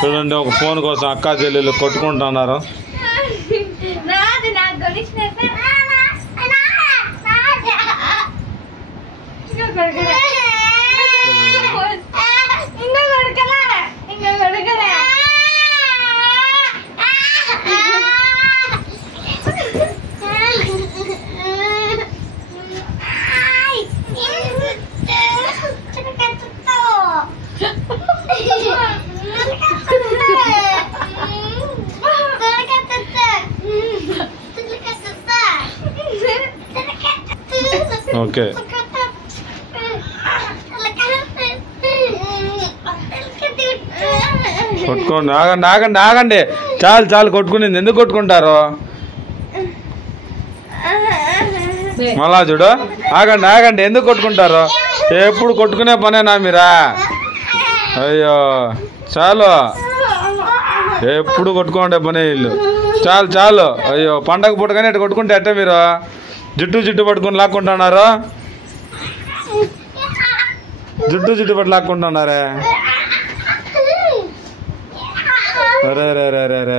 చూడండి ఒక ఫోన్ కోసం అక్కా చెల్లెలు కొట్టుకుంటున్నారు. ఓకే కొట్టుకోండి. ఆగండి ఆగండి ఆగండి. చాలు చాలు కొట్టుకునేది. ఎందుకు కొట్టుకుంటారు మళ్ళా చూడు. ఆగండి ఆగండి. ఎందుకు కొట్టుకుంటారు? ఎప్పుడు కొట్టుకునే పనేనా మీరా? అయ్యో చాలు. ఎప్పుడు కొట్టుకోండే పనే ఇల్లు. చాలు చాలు. అయ్యో పండగ పుట్టగానే ఇట్లా కొట్టుకుంటే ఎట్ట మీరు? జుట్టు పట్టుకొని లాక్కుంటున్నారు. జుట్టు పట్టు లాక్కుంటున్నారే. అరే రే రే రే రే